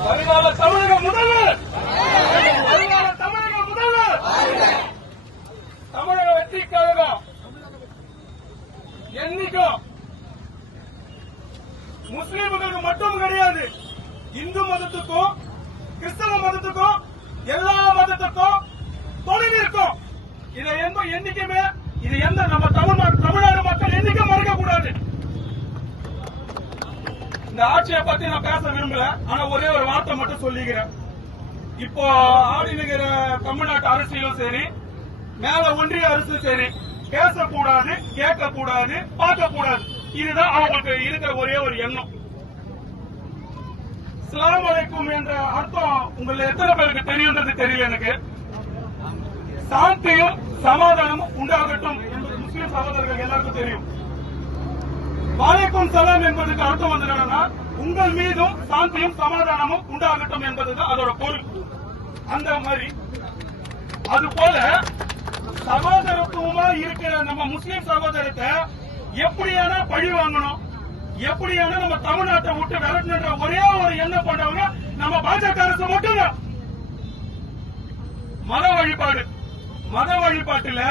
வருங்கால தமிழக முதல்வர்! வருங்கால தமிழக முதல்வர்! தமிழக வெற்றி கழகம்! என்னைக்கும் முஸ்லீம்களுக்கு மட்டும் கிடையாது இந்து மதத்துக்கும் கிறிஸ்தவ மதத்துக்கும் எல்லா மதத்துக்கும் தொழில் இருக்கும் இதை எந்த என்னைக்குமே இது எந்த நம்ம தமிழ்நாடு தமிழ்நாடு மக்கள் என்னைக்கும் மறக்க கூடாது இந்த ஆட்சியை பத்தி நான் பேச விரும்பல ஆனா ஒரே ஒரு வார்த்தை மட்டும் சொல்லிக்கிறேன். இப்போ ஆடினுகிற தமிழ்நாட்டு அரசியலும் சரி மேல ஒன்றிய அரசும் சரி பேசக்கூடாது கேட்கக்கூடாது பார்க்கக்கூடாது. இதுதான் அவங்களுக்கு இருக்கிற ஒரே ஒரு எண்ணம். அஸ்ஸலாமு அலைக்கும் என்ற அர்த்தம் உங்களை எத்தனை பேருக்கு தெரியுன்றது தெரியல எனக்கு. சாந்தியும் சமாதானமும் உண்டாகட்டும் என்பது முஸ்லிம் சகோதரர்கள் எல்லாருக்கும் தெரியும். வாழைக்கும் சலாம் என்பதுக்கு அர்த்தம் வந்து என்னன்னா உங்கள் மீதும் சாந்தியும் சமாதானமும் உண்டாகட்டும் என்பதுதான் அதோட பொருள் அந்த மாதிரி. அது போல சகோதரத்துவமா இருக்கிற நம்ம முஸ்லீம் சகோதரத்தை எப்படியான பழி வாங்கணும். எப்படியான நம்ம தமிழ்நாட்டை விட்டு விரட்டுன்ற ஒரே ஒரு எண்ணம் கொண்டவங்க நம்ம பாஜக அரசு மட்டும்தான். மத வழிபாடு. மத வழிபாட்டுல